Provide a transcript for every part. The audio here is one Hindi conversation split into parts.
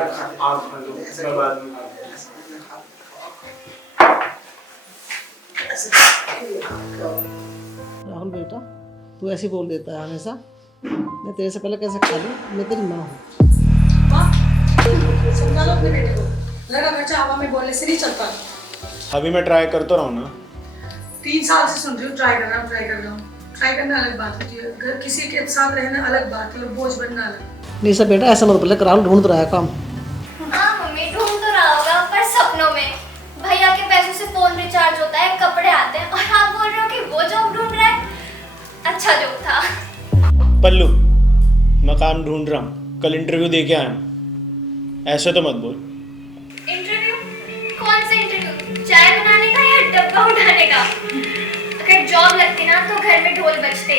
आप खा लो, मैं बाद में खाता हूँ। राहुल बेटा, तू ऐसे बोल देता है हमेशा। मैं तेरे से पहले कैसे खा लूँ? मैं तेरी माँ हूँ। समझा लो अपने बेटे को, लगा बच्चा हवा में बोलने से नहीं चलता। अभी मैं ट्राई करता रहा हूँ ना। 3 साल से सुन रही हूँ ट्राई कर रहा हूँ। ट्राई करना अलग बात होती है, घर किसी के साथ रहना अलग बात है और बोझ बनना अलग। निशा बेटा, ऐसा मत बोले। राहुल ढूंढ रहा है काम। हाँ मम्मी, ढूंढ तो रहा होगा पर सपनों में। भैया के पैसों से फोन रिचार्ज होता है, कपड़े आते हैं, और आप बोल रहे हो कि वो जॉब ढूंढ रहा है। अच्छा जोक था। पल्लू, मैं काम ढूंढ रहा हूँ, कल इंटरव्यू दे के आया हूँ। ऐसे तो मत बोल। इंटरव्यू? कौन सा इंटरव्यू? चाय बनाने का या डब्बा उठाने का? अगर जॉब लगती ना तो घर में ढोल बजते।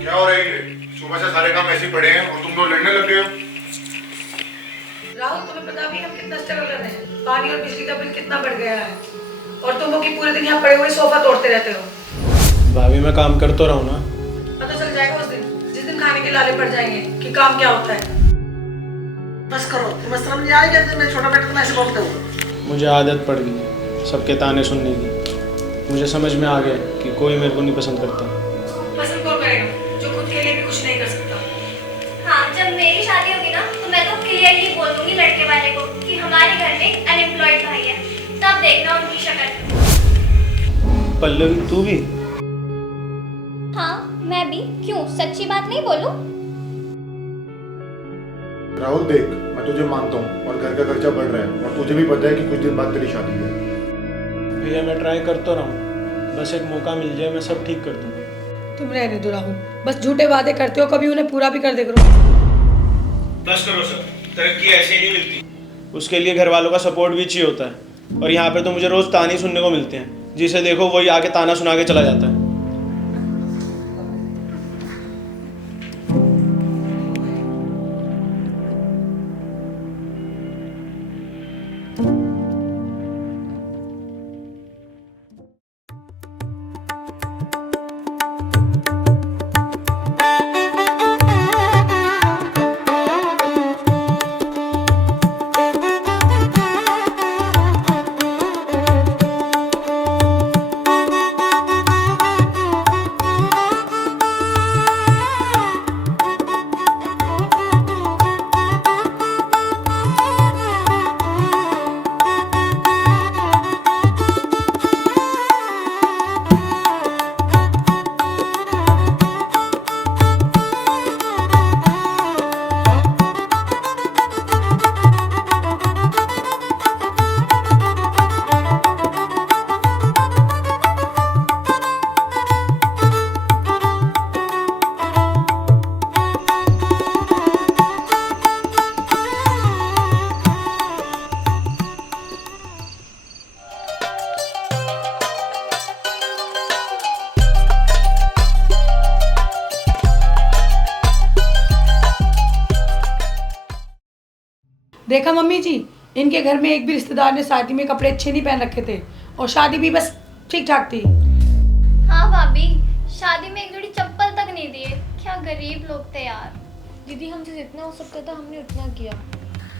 क्या हो रही है? सुबह से सारे काम ऐसे पड़े हैं और तुम लोग लड़ने लग गए हो। राहुल, तुम्हें पता भी हम कितना स्ट्रगल कर रहे हैं। पानी और बिजली का बिल कितना बढ़ गया है, और तुम लोग की पूरे दिन यहाँ पड़े हुए सोफा तोड़ते रहते हो। भाभी, मैं काम कर तो रहा हूँ ना। पता चल जाएगा उस दिन, जिस दिन खाने के लाले पड़ जाएंगे कि काम क्या होता है। बस करो, तुम्हें शर्म नहीं आई? कहते मैं छोटा बेटा, तुम ऐसे बोलते हो? मुझे आदत पड़ गई सबके ताने सुनने की। मुझे समझ में आ गया कि कोई मेरे को नहीं पसंद करता। पसंद कौन करेगा जो खुद के लिए भी कुछ नहीं कर सकता? हाँ, जब मेरी शादी होगी ना तो मैं तो क्लियरली बोल दूंगी लड़के वाले को कि हमारे घर में अनएम्प्लॉयड भाई है, तब देखना उनकी शक्ल। पल्लवी, तू भी? हाँ, मैं भी। क्यों, सच्ची बात नहीं बोलूं? राहुल देख, मैं तुझे मानता हूँ और घर का खर्चा बढ़ रहा है और तुझे भी पता है कि कुछ दिन बाद तेरी शादी है। भैया, मैं ट्राई करता रहा हूँ, बस एक मौका मिल जाए, मैं सब ठीक कर दूँगा। तुम रहने दो राहुल, बस झूठे वादे करते हो, कभी उन्हें पूरा भी कर दे करो। बस करो सर, तरक्की ऐसे ही नहीं मिलती। उसके लिए घर वालों का सपोर्ट भी चाहिए होता है, और यहाँ पे तो मुझे रोज ताने सुनने को मिलते हैं। जिसे देखो वही आके ताना सुना के चला जाता है। देखा मम्मी जी, इनके घर में एक भी रिश्तेदार ने शादी में कपड़े अच्छे नहीं पहन रखे थे, और शादी भी बस ठीक ठाक थी। हाँ भाभी, शादी में एक जोड़ी चप्पल तक नहीं दिए। क्या गरीब लोग थे यार। दीदी, हमसे जितना हो सकता था हमने उतना किया।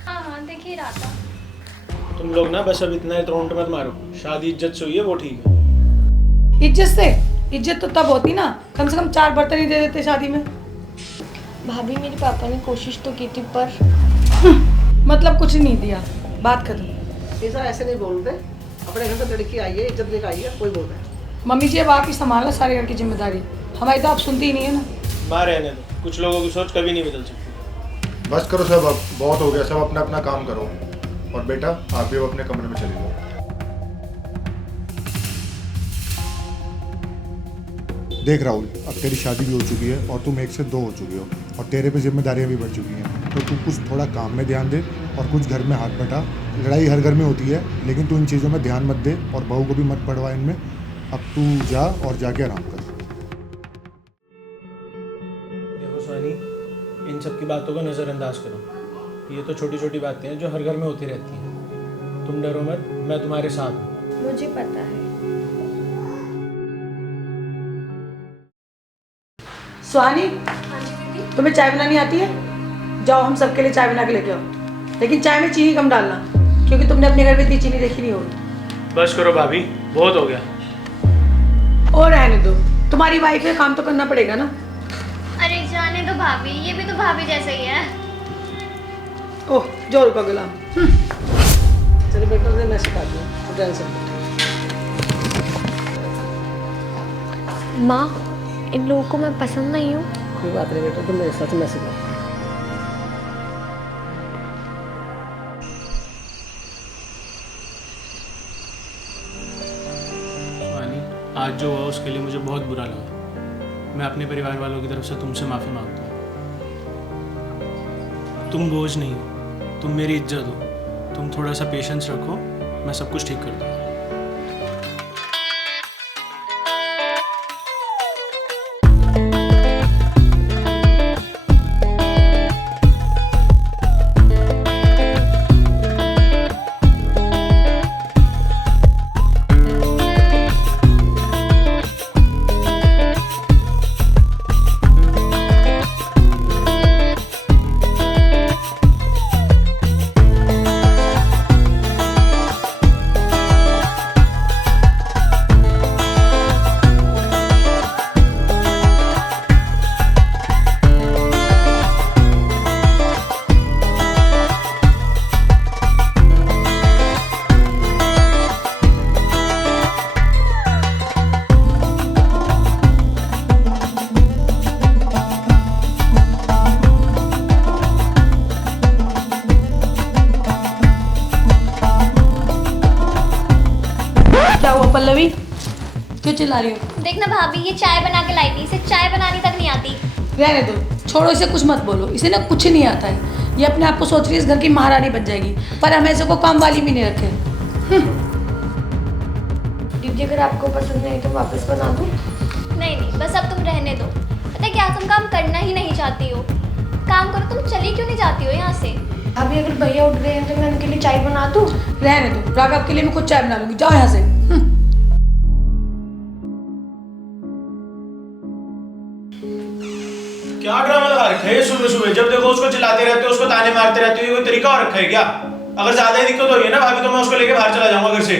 हाँ हाँ, देख ही रहा था। तुम लोग ना बस अब इतना टोंट मत मारो। शादी इज्जत से हुई है, वो ठीक है। इज्जत से? इज्जत तो तब होती ना, कम से कम 4 बर्तन ही दे देते शादी में। भाभी, मेरे पापा ने कोशिश तो की थी पर मतलब कुछ नहीं दिया, बात खत्म। निशा, ऐसे नहीं बोलते। अपने घर से लड़की आई है, इज्जत लेकर आई है, कोई बोल रहा है? मम्मी जी, अब आप ही संभालना सारे घर की जिम्मेदारी। हमारी तो आप सुनती ही नहीं है ना। मां, रहने दो। कुछ लोगों की सोच कभी नहीं बदल सकती। बस करो सब, अब बहुत हो गया। सब अपना अपना काम करो। और बेटा, आप भी अब अपने कमरे में चले जाओ। देख राहुल, अब तेरी शादी भी हो चुकी है और तुम 1 से 2 हो चुके हो, और तेरे पे जिम्मेदारियां भी बढ़ चुकी हैं। तो तू कुछ थोड़ा काम में ध्यान दे और कुछ घर में हाथ बटा। लड़ाई हर घर में होती है, लेकिन तू इन चीज़ों में ध्यान मत दे और बहू को भी मत पड़वा इनमें। अब तू जा और जाके आराम कर। देखो सोनी, इन सब की बातों को नज़रअंदाज करो। ये तो छोटी छोटी बातें हैं जो हर घर में होती रहती हैं। तुम डरो मत, मैं तुम्हारे साथ हूँ। मुझे पता है। सुहानी, हाँ जी दीदी। तुम्हें चाय बनानी आती है? जाओ हम सबके लिए चाय बना के लेके आओ, लेकिन चाय में चीनी कम डालना, क्योंकि तुमने अपने घर में इतनी चीनी देखी नहीं होगी। बस करो भाभी, बहुत हो गया। और रहने दो, तुम्हारी वाइफ है, काम तो करना पड़ेगा ना। अरे जाने दो भाभी, ये भी तो भाभी जैसा ही है। ओह जोर का गुलाम। चलो बेटा से मैं सिखा दूँ, तो टेंशन मत। माँ, इन लोगों को मैं पसंद नहीं हूँ। कोई बात नहीं बेटा, तुम मेरे साथ मैं सिखा। सुहानी, आज जो हुआ उसके लिए मुझे बहुत बुरा लगा। मैं अपने परिवार वालों की तरफ से तुमसे माफ़ी मांगता हूँ। तुम बोझ नहीं हो, तुम मेरी इज्जत हो। तुम थोड़ा सा पेशेंस रखो, मैं सब कुछ ठीक कर दूँगा। क्या हुआ पल्लवी, क्यों चिल्ला रही हो? देखना भाभी, ये चाय बना के लाई थी, इसे चाय बनानी तक नहीं आती। रहने दो, छोड़ो इसे, कुछ मत बोलो, इसे ना कुछ नहीं आता है। ये अपने आप को सोच रही है इस घर की महारानी बन जाएगी, पर हम ऐसे को काम वाली भी नहीं रखे। दीदी अगर आपको पसंद नहीं तो वापस बना दूँ? नहीं नहीं, बस अब तुम रहने दो। पता है क्या, तुम काम करना ही नहीं चाहती हो। काम करो, तुम चली क्यों नहीं जाती हो यहाँ से? अभी अगर भैया उठ गए हैं तो मैं उनके लिए चाय बना दूँ? रहने दो, राघव के लिए मैं खुद चाय बना लूंगी, जाओ यहाँ से। क्या ड्रामा लगा रखा है ये सुबह सुबह? जब देखो उसको चिल्लाते रहते हो, उसको ताने मारते रहते हो, ये कोई तरीका और रखा है क्या? अगर ज्यादा ही दिक्कत हो रही है ना भाभी, तो मैं उसको लेके बाहर चला जाऊंगा घर से।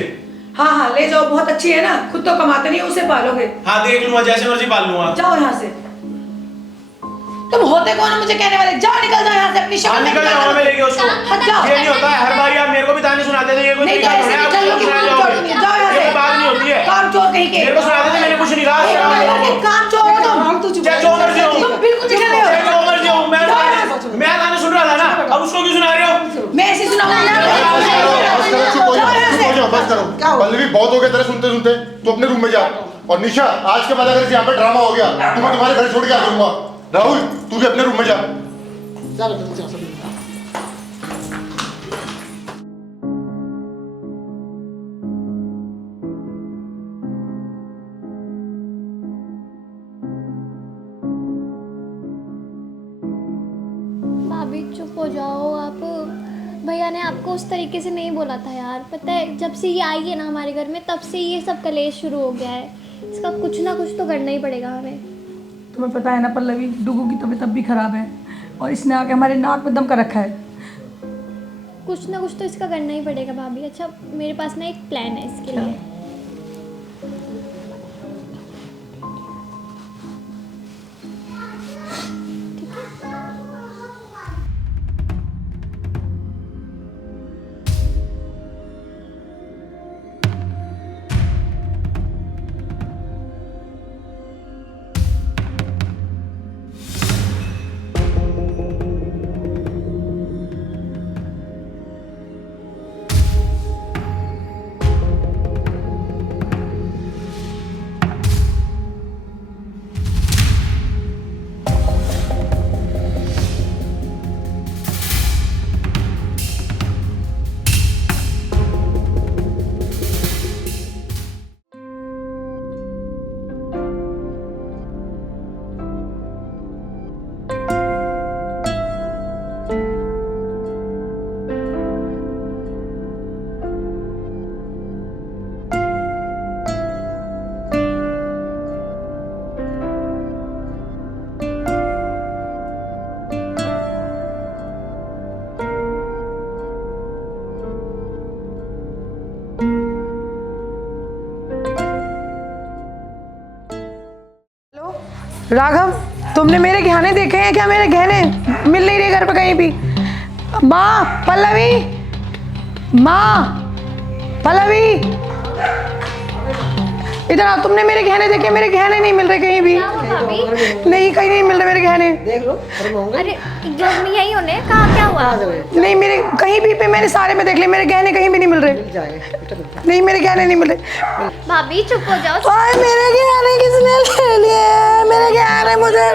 हाँ हाँ ले जाओ, बहुत अच्छी है ना, खुद तो कमाते नहीं, उसे पालोगे। हाँ देख लूंगा, जैसे मर्जी पाल लूंगा। जाओ यहाँ से। तुम होते कौन हो मुझे कहने वाले? जाओ निकल जाओ यहाँ से, अपनी शक्ल निकल जाऊंगा मैं लेके उसको। हट जाओ। ये नहीं होता है, हर बार आप मेरे को भी ताने सुनाते थे, ये कोई नहीं तो तरीका ऐसे थोड़ी है, आप निकल मुझे लोगे, सुनाए काम जाओगे। चोर नहीं है, जाओ यहाँ ये से। कोई बात नहीं होती है। काम चोर कहीं के। मेरे को सुनाते थे, मैंने कुछ नहीं कहा। काम चोर हो तुम। चाहे जो मर्जी हो, तुम बिल्कुल निकल रहे हो। चाहे जो मर्जी हो, मैं ताने सुन रहा था ना, अब उसको क्यों सुना रहे हो? मैं ऐसे सुनाऊंगी ना। बस करो। पल्लवी, बहुत हो गया तेरे सुनते सुनते, तू अपने रूम में जा। और निशा, आज के बाद अगर यहाँ पे ड्रामा हो गया तो मैं तुम्हारे घर छोड़ के आ जाऊंगा। राहुल, तू भी अपने रूम में जा। चलो तुम जाओ सब लोग। भाभी चुप हो जाओ आप। भैया ने आपको उस तरीके से नहीं बोला था यार। पता है, जब से ये आई है ना हमारे घर में, तब से ये सब कलेश शुरू हो गया है। इसका कुछ ना कुछ तो करना ही पड़ेगा हमें। तुम्हें पता है ना पल्लवी, डुगू की तबीयत अब भी खराब है, और इसने आके हमारे नाक में दम कर रखा है। कुछ ना कुछ तो इसका करना ही पड़ेगा भाभी। अच्छा, मेरे पास ना एक प्लान है इसके लिए। राघव, तुमने मेरे गहने देखे हैं क्या? मेरे गहने मिल नहीं रहे घर पे कहीं भी। माँ पल्लवी, माँ पल्लवी, इधर आओ। तुमने मेरे गहने देखे? मेरे गहने नहीं मिल रहे कहीं भी। भाभी नहीं, कहीं नहीं मिल रहे मेरे गहने। देख लो, घर में होंगे। अरे जो यही होने कहाँ क्या हुआ? नहीं, मेरे कहीं भी पे मैंने सारे में देख लिए, मेरे गहने कहीं भी नहीं मिल रहे। मिल जाएंगे बेटा, मिल जाएंगे। नहीं, मेरे गहने नहीं मिल रहे। भाभी चुप हो जाओ। और मेरे गहने किसने ले लिए? मेरे गहने मुझे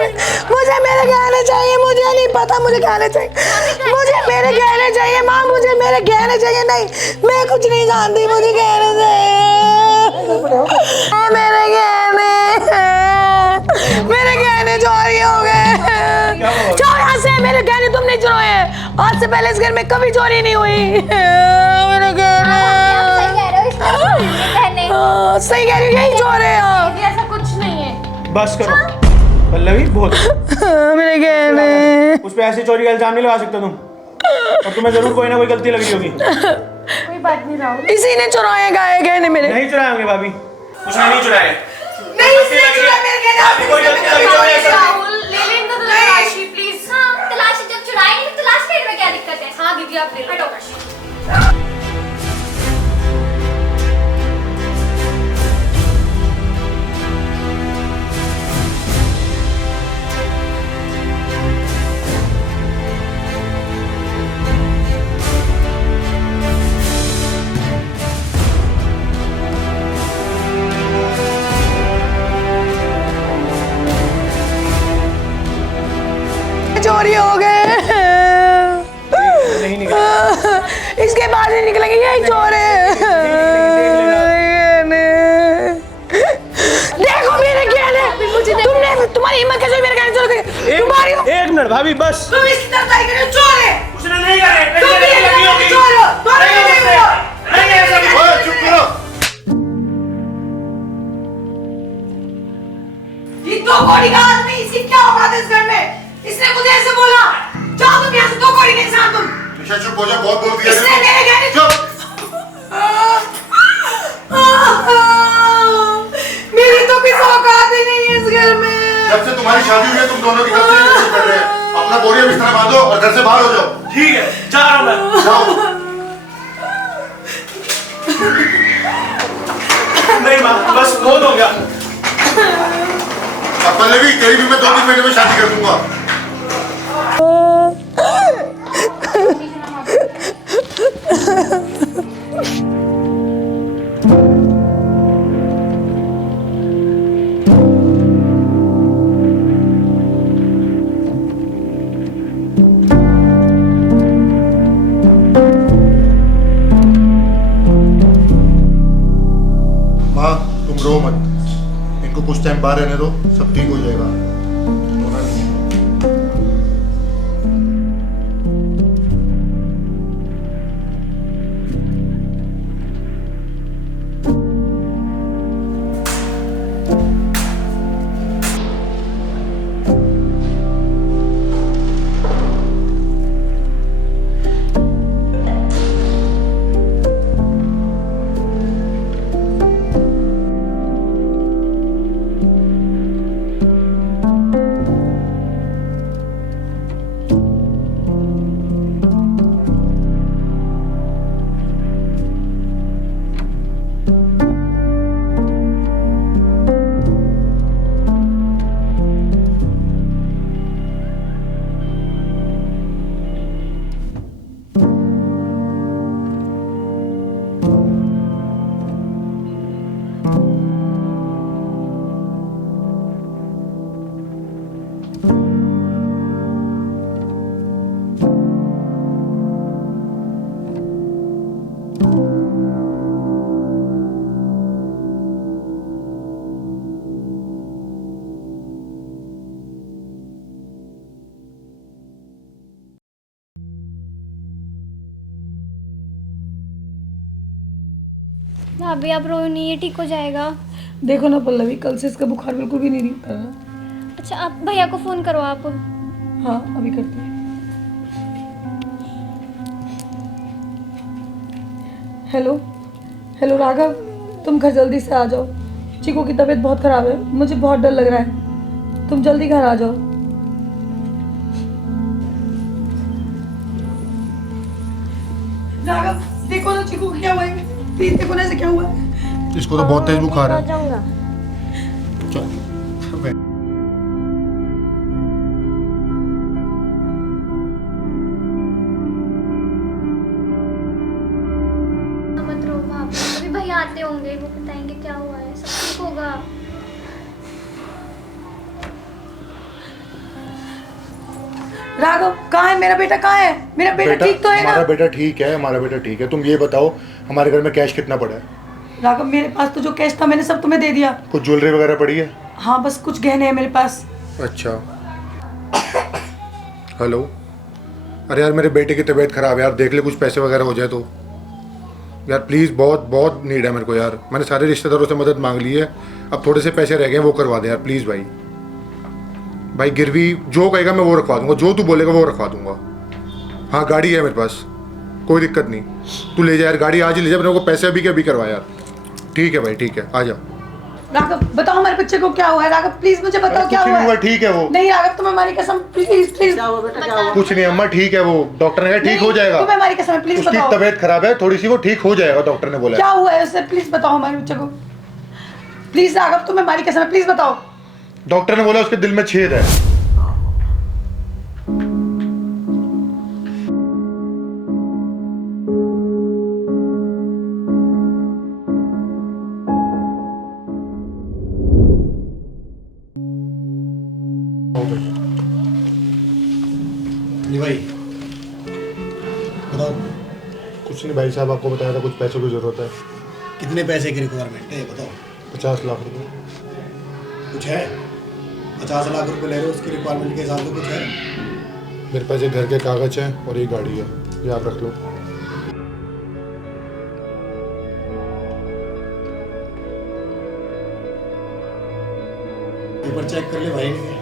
मेरे गहने चाहिए। मुझे नहीं पता, मुझे गहने चाहिए। मुझे मेरे गहने चाहिए माँ, मुझे मेरे गहने चाहिए। नहीं, मैं कुछ नहीं जानती, मुझे गहने चाहिए। मेरे गहने चोरी हो गए। चोर यहाँ से, मेरे गहने तुमने चुराए हैं। आज से पहले इस घर में कभी चोरी नहीं हुई। मेरे गहने। सही कह रही हो, यही चोर है। ऐसा कुछ नहीं है। बस करो पल्लवी, बहुत। मेरे गहने। उस पे ऐसी चोरी का इल्जाम नहीं लगा सकते तुम, और तुम्हें जरूर कोई ना कोई गलती लग रही होगी। कोई बात नहीं राहुल। इसी ने चुराए गहने मेरे। नहीं चुराए होंगे भाभी, उसने नहीं चुराए। नहीं, इसने चुराए मेरे गहने। आपकी कोई गलती लगी तो ऐसा- राहुल ले लें तो तलाशी प्लीज। हाँ, तलाशी जब चुराएंगे तो तलाश लेने में क्या दिक्कत है? हाँ दीदी आप ले लो। चोरी हो गए। नहीं निकला। इसके बाद नहीं निकलेंगे, यही चोर है। देखो मेरे गहने। तुमने, तुम्हारी हिम्मत कैसे हुई मेरे गहने चोरी करके? तुम्हारी एक मिनट भाभी, बस। तुम इसकी तरफदारी कर रहे हो, चोर है। उसने नहीं करे। तुम भी नहीं लगी होगी। चोर हो। तुम भी नहीं हो। नहीं ऐसा नहीं। ओए, चुप करो। ये दो कौड़ी का आदमी, इसकी क्या औकात है इस घर में? इसने मुझे ऐसे बोला, जाओ तुम यहाँ से, दो कौड़ी के इंसान तुम। निशा चुप हो जा, बहुत बोल दिया। इसने मेरे गहने चुप। मेरी तो किसी औकात ही नहीं है इस घर में। जब से तुम्हारी शादी हुई है तुम दोनों की गलती नहीं कर रहे हैं। अपना बोरिया बिस्तर बांधो और घर से बाहर हो जाओ। ठीक है, जा रहा हूँ मैं। जाओ। नहीं माँ, बस बहुत हो गया। अब पल्लवी, तेरी भी मैं 2-3 महीने में शादी कर दूंगा। माँ, तुम रो मत। इनको कुछ टाइम बाहर रहने दो, सब ठीक हो जाएगा। रोना नहीं है। भाभी आप रो नहीं, ये ठीक हो जाएगा। देखो ना पल्लवी, कल से इसका बुखार बिल्कुल भी नहीं उतर रहा। अच्छा आप भैया को फ़ोन करो आप। हाँ, अभी करते हैं। हेलो हेलो राघव, तुम घर जल्दी से आ जाओ। चीकू की तबीयत बहुत ख़राब है, मुझे बहुत डर लग रहा है। तुम जल्दी घर आ जाओ। राघव देखो ना चीकू को क्या हुआ है, प्लीज देखो ना ऐसे क्या हुआ है। इसको तो बहुत तेज बुखार है। जाऊंगा। मत रो बाप, अभी भैया आते होंगे, वो बताएंगे क्या हुआ है, सब ठीक होगा। राघव कहाँ है मेरा बेटा, कहाँ है मेरा बेटा? ठीक तो है ना? हमारा बेटा ठीक है, हमारा बेटा ठीक है। तुम ये बताओ हमारे घर में कैश कितना पड़ा है? राघव मेरे पास तो जो कैश था मैंने सब तुम्हें दे दिया। कुछ ज्वेलरी वगैरह पड़ी है? हाँ बस कुछ गहने हैं मेरे पास। अच्छा। हेलो, अरे यार मेरे बेटे की तबीयत खराब है यार, देख ले कुछ पैसे वगैरह हो जाए तो यार प्लीज़, बहुत बहुत नीड है मेरे को यार। मैंने सारे रिश्तेदारों से मदद मांग ली है, अब थोड़े से पैसे रह गए वो करवा दे यार प्लीज़ भाई। भाई गिरवी जो कहेगा मैं वो रखवा दूंगा, जो तू बोलेगा वो रखवा दूंगा। हाँ गाड़ी है मेरे पास, कोई दिक्कत नहीं। तू ले जा यार गाड़ी, आज ही ले जा, मेरे को पैसे अभी के अभी करवा यार। ठीक है भाई ठीक है, आ जा। राघव बताओ हमारे बच्चे को क्या हुआ है? राघव प्लीज मुझे बताओ क्या कुछ हुआ नहीं हुआ, है? ठीक है वो। नहीं राघव तुम्हें हमारी कसम, प्लीज प्लीज। क्या हुआ बेटा, क्या हुआ? कुछ नहीं अम्मा, ठीक है वो, डॉक्टर ने कहा ठीक हो जाएगा। तुम्हें हमारी कसम, प्लीज उसकी बताओ तबीयत खराब है थोड़ी सी, वो ठीक हो जाएगा डॉक्टर ने बोला है। क्या हुआ है उसे, प्लीज बताओ हमारे बच्चे को। प्लीज राघव तुम्हें हमारी कसम, प्लीज बताओ। डॉक्टर ने बोला उसके दिल में छेद है। भाई बताओ। कुछ नहीं भाई साहब, आपको बताया था कुछ पैसों की ज़रूरत है। कितने पैसे की रिक्वायरमेंट है बताओ। 50 लाख रुपए। कुछ है? 50 लाख रुपए ले रहे हो, उसकी रिक्वायरमेंट के हिसाब से कुछ है? मेरे पास एक घर के कागज हैं और एक गाड़ी है, ये आप रख लो। पेपर चेक कर ले भाई ने।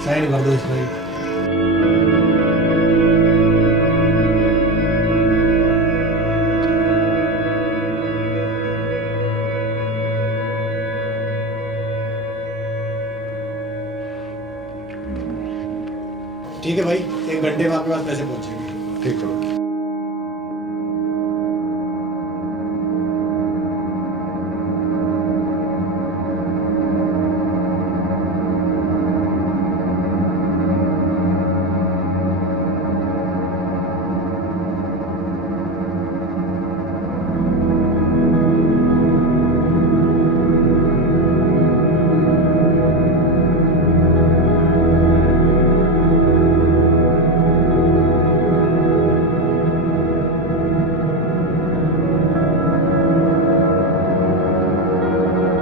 साइन कर दो इसमें। ठीक है भाई, 1 घंटे में आपके पास पैसे पहुंचेंगे। ठीक है।